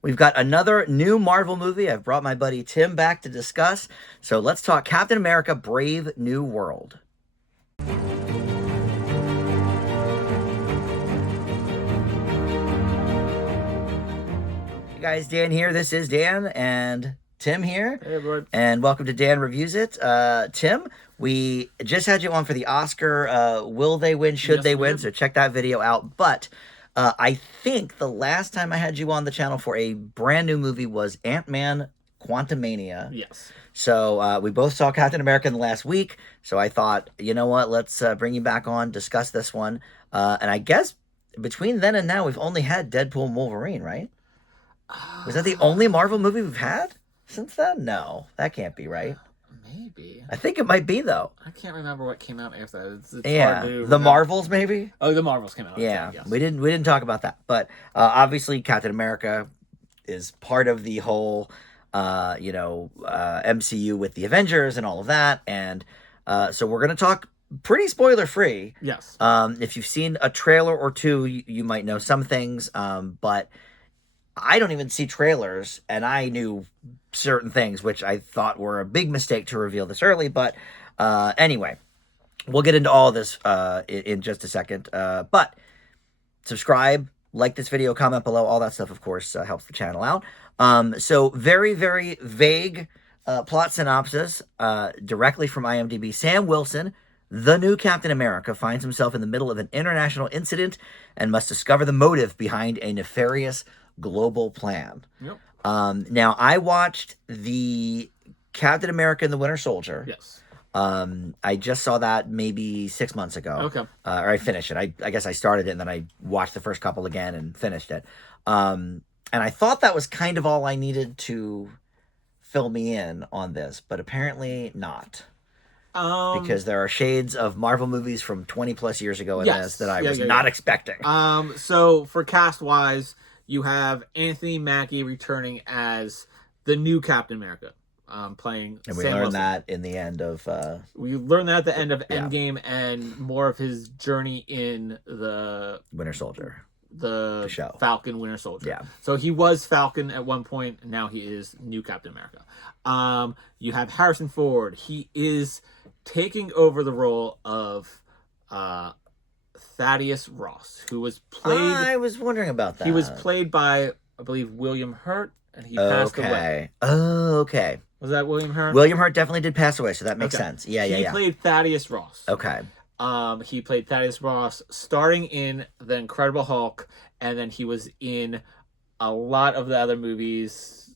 We've got another new Marvel movie. I've brought my buddy Tim back to discuss. So let's talk Captain America Brave New World. Hey guys, Dan here. This is Dan and Tim here. Hey, everyone. And welcome to Dan Reviews It. Tim, we just had you on for the Oscar Will They Win, Should Yes, They we Win? did. So check that video out. But I think the last time I had you on the channel for a brand new movie was Ant-Man Quantumania. Yes. So we both saw Captain America in the last week. So I thought, you know what, let's bring you back on, discuss this one. And I guess between then and now, we've only had Deadpool and Wolverine, right? Was that the only Marvel movie we've had since then? No, that can't be right. Maybe. I think it might be, though. I can't remember what came out after that. It's Yeah, hard to the remember. Marvels, maybe. Oh, the Marvels came out. Yeah, Okay, yes. we didn't talk about that, but obviously Captain America is part of the whole MCU with the Avengers and all of that, and so we're gonna talk pretty spoiler free. Yes. If you've seen a trailer or two, you might know some things, but I don't even see trailers, and I knew certain things which I thought were a big mistake to reveal this early. But anyway, we'll get into all this in just a second. But subscribe, like this video, comment below, all that stuff, of course, helps the channel out. So very, very vague plot synopsis directly from IMDb. Sam Wilson, the new Captain America, finds himself in the middle of an international incident and must discover the motive behind a nefarious global plan. Yep. Now, I watched the Captain America and the Winter Soldier. Yes. I just saw that maybe 6 months ago. Okay. Or I finished it. I guess I started it and then I watched the first couple again and finished it. And I thought that was kind of all I needed to fill me in on this, but apparently not. Because there are shades of Marvel movies from 20 plus years ago in Yes. this that I Yeah, was yeah, not yeah. expecting. So for cast wise, you have Anthony Mackie returning as the new Captain America, playing And we Sam learned Wilson. that in the end of We learned that at the end of Yeah. Endgame and more of his journey in the Winter Soldier. show. Falcon Winter Soldier. Yeah. So he was Falcon at one point, and now he is new Captain America. You have Harrison Ford. He is taking over the role of Thaddeus Ross, who was played. I was wondering about that. He was played by, I believe, William Hurt, and he passed away. Oh, okay. Was that William Hurt? William Hurt definitely did pass away, so that makes Okay. sense. Yeah, He yeah. played Thaddeus Ross. Okay. He played Thaddeus Ross starting in The Incredible Hulk, and then he was in a lot of the other movies,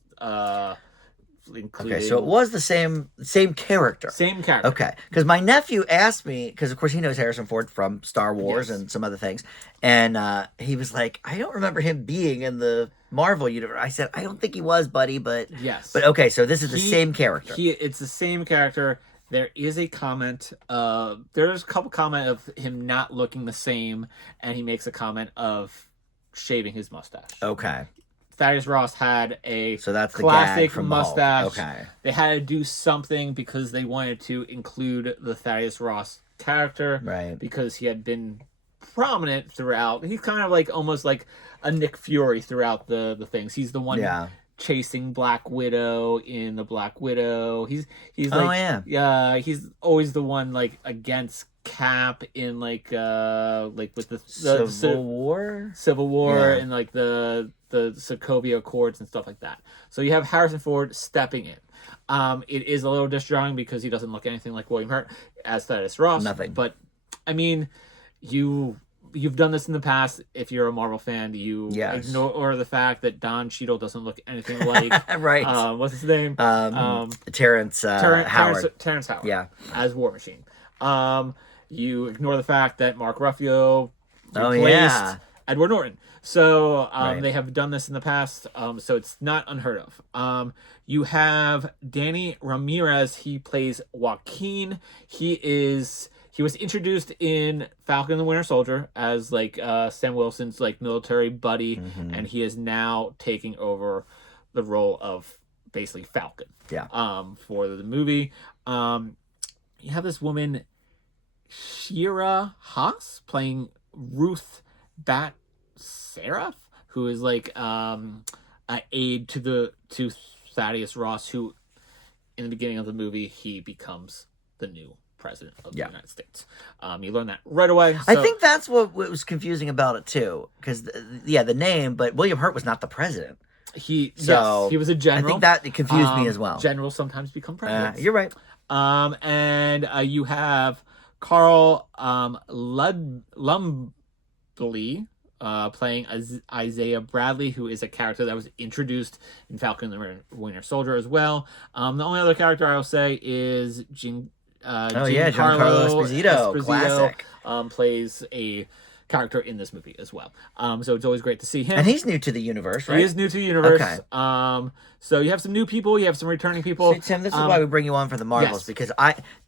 including... Okay, so it was the same character. Same character. Okay, because my nephew asked me, because of course he knows Harrison Ford from Star Wars Yes. and some other things, and he was like, I don't remember him being in the Marvel universe. I said, I don't think he was, buddy, but Yes. okay, so this is the same character. It's the same character. There is a comment. There's a couple comment of him not looking the same, and he makes a comment of shaving his mustache. Okay, Thaddeus Ross had a so that's the classic gag from the Hulk. mustache. Okay, They had to do something because they wanted to include the Thaddeus Ross character, right. because he had been prominent throughout. He's kind of like almost like a Nick Fury throughout the things. He's the one Yeah. chasing Black Widow in the Black Widow. He's Oh, like yeah. he's always the one like against Cap in like with the Civil War. Civil War Yeah. and like the Sokovia Accords and stuff like that. So you have Harrison Ford stepping in. It is a little disjarring because he doesn't look anything like William Hurt as Thaddeus Ross. Nothing. But I mean, you've done this in the past. If you're a Marvel fan, you Yes. ignore the fact that Don Cheadle doesn't look anything like Right. what's his name? Terrence Howard. Terrence Howard. Yeah. As War Machine. You ignore the fact that Mark Ruffalo Oh, replaced yeah. Edward Norton. So Right. they have done this in the past, so it's not unheard of. You have Danny Ramirez. He plays Joaquin. He was introduced in Falcon and the Winter Soldier as like Sam Wilson's like military buddy, Mhm. and he is now taking over the role of basically Falcon. Yeah. For the movie. You have this woman, Shira Haas, playing Ruth Bat Seraph, who is like aide to Thaddeus Ross, who in the beginning of the movie he becomes the new president of the United States. You learn that right away. I think that's what was confusing about it too, because the name, but William Hurt was not the president. He was a general. I think that it confused me as well. Generals sometimes become presidents. You're right. And you have Carl Lumbly playing Isaiah Bradley, who is a character that was introduced in Falcon and the Winter Soldier as well. The only other character I will say is Giancarlo Esposito. Classic. Plays a character in this movie as well. So it's always great to see him. And he's new to the universe, right? He is new to the universe. Okay. So you have some new people, you have some returning people. See, Tim, this is why we bring you on for the Marvels, because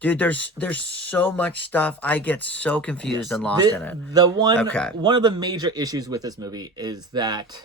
there's so much stuff. I get so confused and lost in it. One of the major issues with this movie is that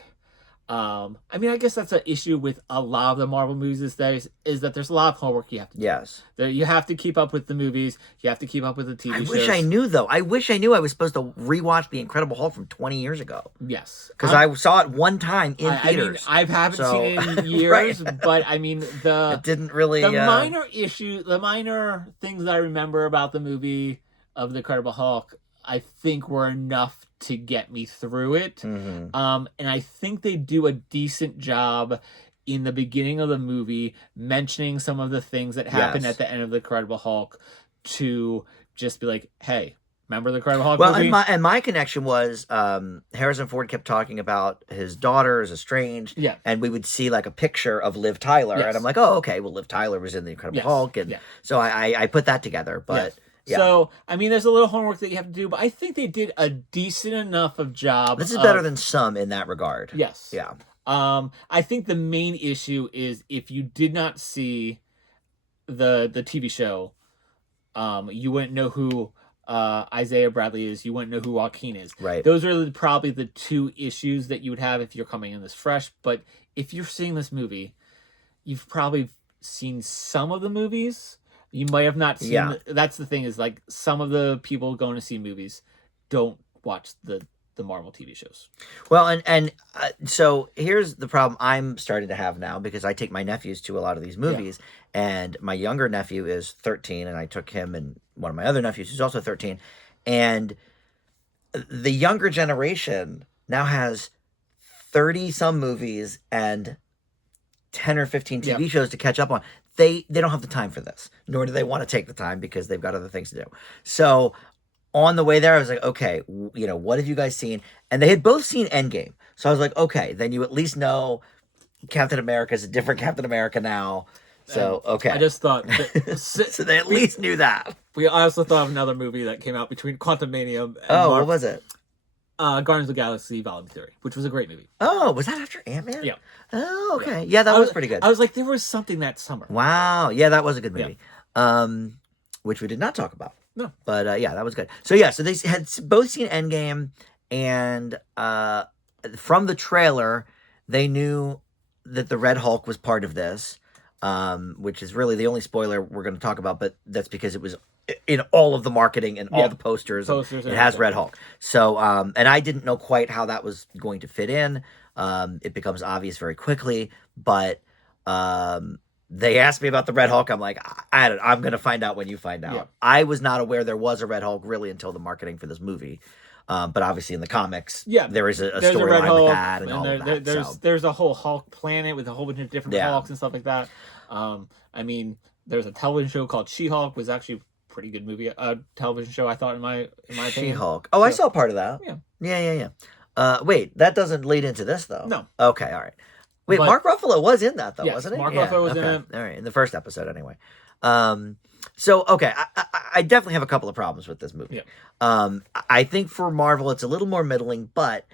I mean, I guess that's an issue with a lot of the Marvel movies these days, is that there's a lot of homework you have to do. Yes. You have to keep up with the movies. You have to keep up with the TV shows. I wish I knew, though. I wish I knew I was supposed to rewatch The Incredible Hulk from 20 years ago. Yes. Because I saw it one time in theaters. I mean, I haven't seen it in years, but I mean, it didn't really... The minor things that I remember about the movie of The Incredible Hulk, I think were enough to get me through it. Mm-hmm. And I think they do a decent job in the beginning of the movie mentioning some of the things that happen at the end of The Incredible Hulk to just be like, hey, remember The Incredible Hulk movie? And my connection was Harrison Ford kept talking about his daughter is estranged, and we would see like a picture of Liv Tyler, and I'm like, oh, okay, well, Liv Tyler was in The Incredible Hulk, and so I put that together, but... Yeah. So, I mean, there's a little homework that you have to do, but I think they did a decent enough of job. This is better than some in that regard. Yes. Yeah. I think the main issue is if you did not see the TV show, you wouldn't know who Isaiah Bradley is. You wouldn't know who Joaquin is. Right. Those are probably the two issues that you would have if you're coming in this fresh. But if you're seeing this movie, you've probably seen some of the movies. You might have not seen... Yeah. That's the thing, is like some of the people going to see movies don't watch the Marvel TV shows. Well, and so here's the problem I'm starting to have now, because I take my nephews to a lot of these movies, and my younger nephew is 13, and I took him and one of my other nephews who's also 13, and the younger generation now has 30-some movies and 10 or 15 TV shows to catch up on. They don't have the time for this, nor do they want to take the time because they've got other things to do. So on the way there, I was like, okay, what have you guys seen? And they had both seen Endgame. So I was like, okay, then you at least know Captain America is a different Captain America now. So, okay. I just thought... so they at least knew that. I also thought of another movie that came out between Quantumania and what was it? Guardians of the Galaxy Volume 3, which was a great movie. Oh, was that after Ant-Man? Yeah. Oh, okay. Yeah, that was pretty good. I was like, there was something that summer. Wow. Yeah, that was a good movie. Which we did not talk about. No. But yeah, that was good. So they had both seen Endgame, and from the trailer, they knew that the Red Hulk was part of this, which is really the only spoiler we're going to talk about, but that's because it was in all of the marketing and all the posters it has Red Hulk. So, and I didn't know quite how that was going to fit in. It becomes obvious very quickly, but they asked me about the Red Hulk. I'm like, I'm going to find out when you find out. Yeah. I was not aware there was a Red Hulk really until the marketing for this movie. But obviously in the comics, there is a storyline with that and all of that. There's a whole Hulk planet with a whole bunch of different Hulks and stuff like that. I mean, there's a television show called She-Hulk, was actually pretty good movie, television show, I thought, in my opinion. She-Hulk. Oh, so, I saw part of that. Yeah. Wait, that doesn't lead into this, though. No. Okay, all right. Wait, Mark Ruffalo was in that, though, wasn't he? Mark Ruffalo was in it. All right, in the first episode, anyway. So, okay, I definitely have a couple of problems with this movie. Yeah. I think for Marvel, it's a little more middling, but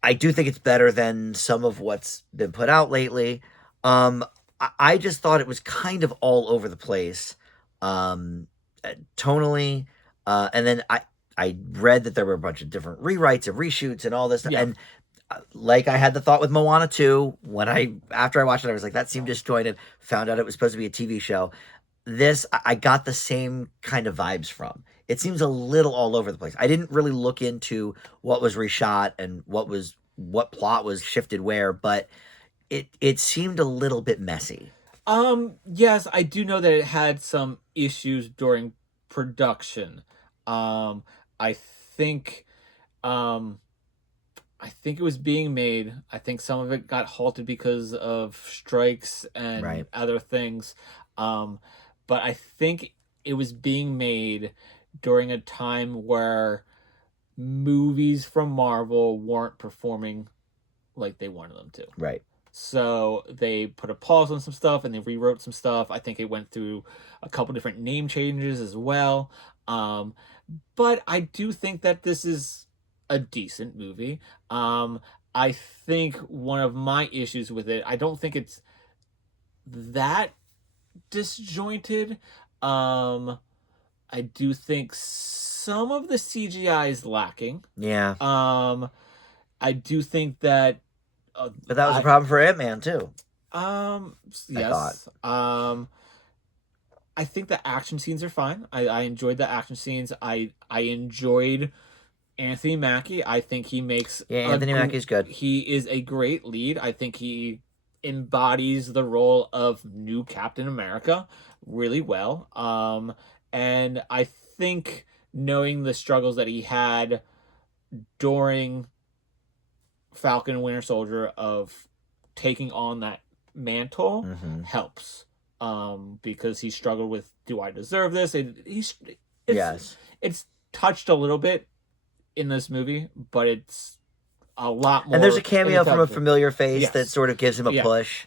I do think it's better than some of what's been put out lately. I just thought it was kind of all over the place. Tonally, and then I read that there were a bunch of different rewrites and reshoots and all this stuff. And like I had the thought with Moana 2, after I watched it, I was like, that seemed disjointed. Found out it was supposed to be a TV show. This, I got the same kind of vibes from. It seems a little all over the place. I didn't really look into what was reshot and what plot was shifted where, but it seemed a little bit messy. Yes, I do know that it had some issues during production. I think, um, I think it was being made. I think some of it got halted because of strikes and Right. other things. Um, but I think it was being made during a time where movies from Marvel weren't performing like they wanted them to. Right. So they put a pause on some stuff and they rewrote some stuff. I think it went through a couple different name changes as well. Um, but I do think that this is a decent movie. Um, I think one of my issues with it, I don't think it's that disjointed. Um, I do think some of the CGI is lacking. Yeah. I do think that But that was a I problem for Ant-Man too. I thought. yes. I think the action scenes are fine. I enjoyed the action scenes. I enjoyed Anthony Mackie. I think he makes Yeah, Anthony Mackie's good. he is a great lead. I think he embodies the role of new Captain America really well. And I think knowing the struggles that he had during Falcon and Winter Soldier of taking on that mantle Hmm. helps. Because he struggled with, do I deserve this? It's Yes. it's touched a little bit in this movie, but it's a lot more. And there's a in the cameo from a television. familiar face Yes. that sort of gives him a Yeah. push.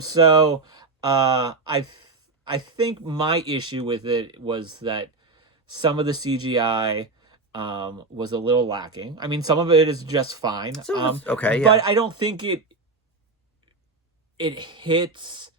So I think my issue with it was that some of the CGI was a little lacking. I mean, some of it is just fine. So okay, yeah. But I don't think it hits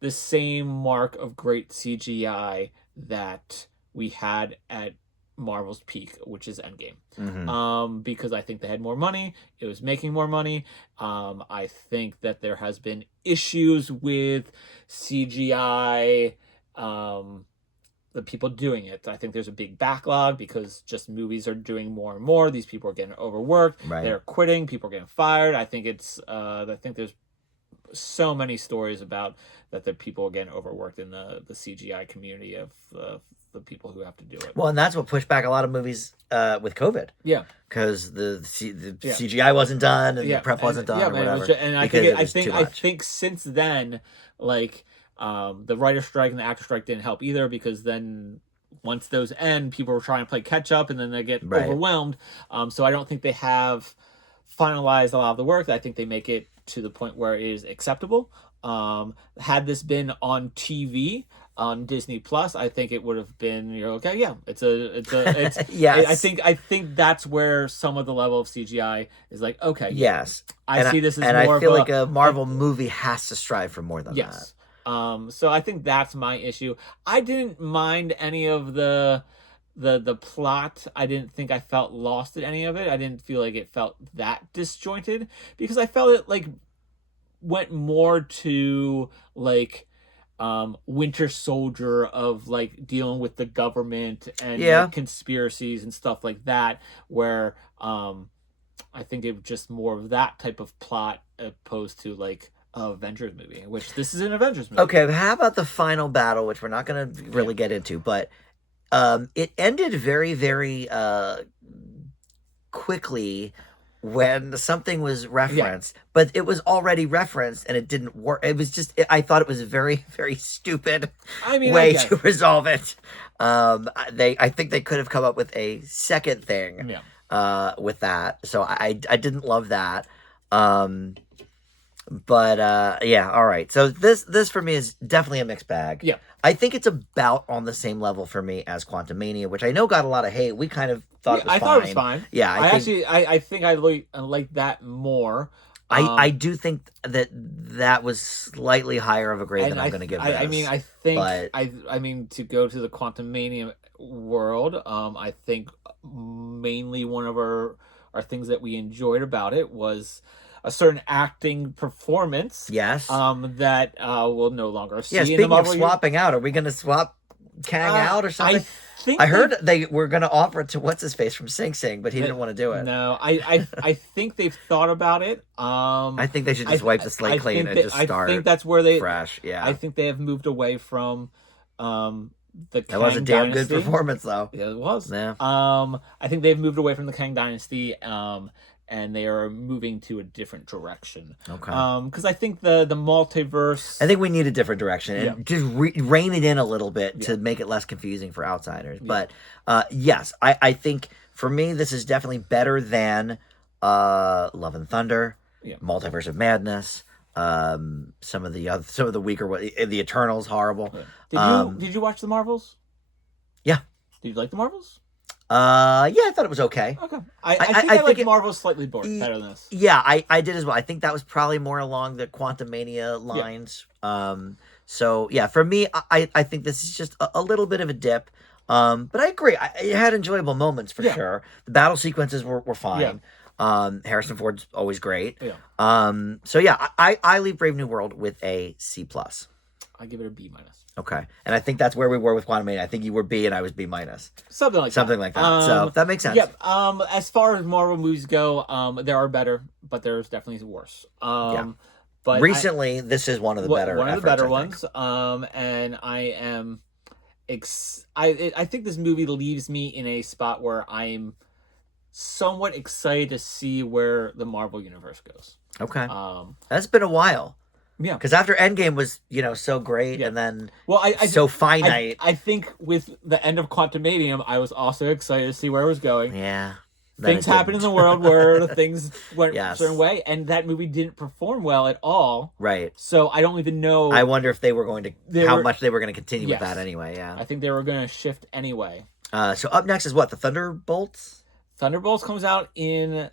the same mark of great CGI that we had at Marvel's peak, which is Endgame. Because I think they had more money. It was making more money. I think that there has been issues with CGI. The people doing it. I think there's a big backlog because just movies are doing more and more. These people are getting overworked. Right. They're quitting. People are getting fired. I think there's so many stories about that the people are getting overworked in the CGI community of the people who have to do it. Well, and that's what pushed back a lot of movies with COVID. Yeah, because the CGI wasn't done and the prep wasn't done or whatever. I think since then, like the writer strike and the actor strike didn't help either, because then once those end, people were trying to play catch up and then they get overwhelmed. So I don't think they have finalized a lot of the work. I think they make it to the point where it is acceptable. Had this been on TV on Disney Plus, I think it would have been, okay, yeah, it's yes. I think that's where some of the level of CGI is like, okay, yes, I see this as and more I feel of like a Marvel movie has to strive for more than yes. that. So I think that's my issue. I didn't mind any of the plot. I didn't think I felt lost in any of it. I didn't feel like it felt that disjointed, because I felt it like went more to like Winter Soldier of like dealing with the government and like, conspiracies and stuff like that, where I think it was just more of that type of plot opposed to like Avengers movie, which this is an Avengers movie. Okay, how about the final battle, which we're not going to really get into, but it ended very, very quickly when something was referenced, but it was already referenced and it didn't work. It was just, I thought it was a very, very stupid way to resolve it. I think they could have come up with a second thing with that. So I didn't love that. But yeah, all right. So this for me is definitely a mixed bag. Yeah. I think it's about on the same level for me as Quantumania, which I know got a lot of hate. We kind of thought it was fine. I thought it was fine. Yeah, I think I like that more. I do think that was slightly higher of a grade than I'm going to give this. I mean, to go to the Quantumania world, I think mainly one of our things that we enjoyed about it was a certain acting performance. Yes. That we'll no longer see. Yeah, speaking of swapping out, are we going to swap Kang out or something? think I heard they were going to offer it to what's his face from Sing Sing, but he didn't want to do it. No, I think they've thought about it. I think they should just wipe the slate clean and just start. I think that's where they fresh. Yeah, I think they have moved away from the that Kang was a damn Dynasty. good performance, though. Yeah, it was. Yeah. I think they've moved away from the Kang Dynasty. And they are moving to a different direction. Okay. Because I think the multiverse. I think we need a different direction and just rein it in a little bit to make it less confusing for outsiders. But yes, I think for me this is definitely better than Love and Thunder, Multiverse of Madness. Some of the weaker the Eternals horrible. Did you watch the Marvels? Yeah. Did you like the Marvels? Yeah, I thought it was okay. Okay. I think I like Marvel's slightly better than this. Yeah, I did as well. I think that was probably more along the Quantum Mania lines. Yeah. So yeah, for me, I think this is just a little bit of a dip. But I agree. It had enjoyable moments for sure. The battle sequences were fine. Yeah. Harrison Ford's always great. Yeah. So yeah, I leave Brave New World with a C+. I give it a B-. Okay, and I think that's where we were with Quantum Mania. I think you were B and I was B-. Something like that. So that makes sense. Yep. As far as Marvel movies go, there are better, but there's definitely worse. But recently, this is one of the better. One of the better ones. And I am. I think this movie leaves me in a spot where I'm somewhat excited to see where the Marvel universe goes. Okay. That's been a while. Yeah, because after Endgame was so great, and then so finite. I think with the end of Quantumanium, I was also excited to see where it was going. Yeah, things happen in the world where things went a certain way, and that movie didn't perform well at all. Right. So I don't even know. I wonder if they were going to how much they were going to continue with that anyway. Yeah, I think they were going to shift anyway. So up next is what, the Thunderbolts? Thunderbolts comes out in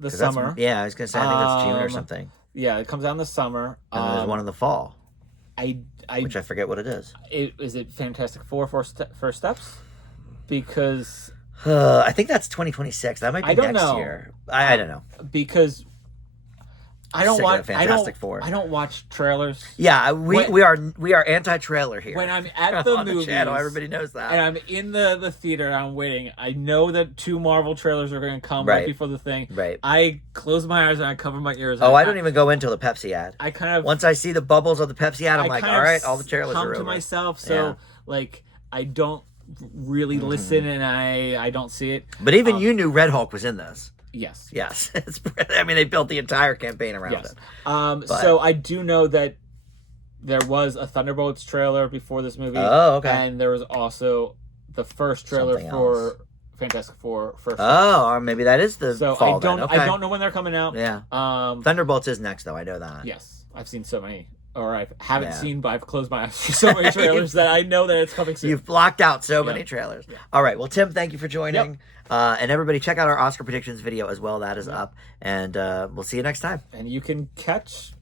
the summer. Yeah, I was going to say I think that's June or something. Yeah, it comes out in the summer. And then there's one in the fall. Which I forget what it is. Is it Fantastic Four First Steps? Because I think that's 2026. That might be next year. I don't know. Because I don't watch Fantastic Four. I don't watch trailers. Yeah, we are anti-trailer here. When I'm at the movies, channel, everybody knows that. And I'm in the theater and I'm waiting. I know that 2 Marvel trailers are going to come right before the thing. Right. I close my eyes and I cover my ears. Oh, I don't even go into the Pepsi ad. I kind of once I see the bubbles of the Pepsi ad, I'm like, all right, all the trailers are over. Come to myself, so like I don't really listen and I don't see it. But even you knew Red Hulk was in this. Yes. Yes. I mean, they built the entire campaign around it. So I do know that there was a Thunderbolts trailer before this movie. Oh, okay. And there was also the first trailer for Fantastic Four First. Oh, or maybe that is the fall I don't know when they're coming out. Yeah. Thunderbolts is next, though. I know that. Yes. I've seen so many. Or I haven't seen, but I've closed my eyes for so many trailers that I know that it's coming soon. You've blocked out so many trailers. Yeah. All right. Well, Tim, thank you for joining. Yep. And everybody, check out our Oscar predictions video as well. That is up. And we'll see you next time. And you can catch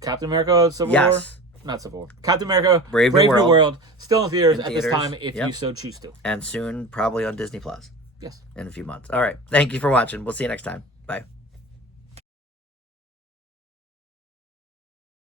Captain America Civil War. Not Civil War. Captain America Brave New World. Still in theaters at this time if you so choose to. And soon, probably on Disney+. Yes. In a few months. All right. Thank you for watching. We'll see you next time. Bye.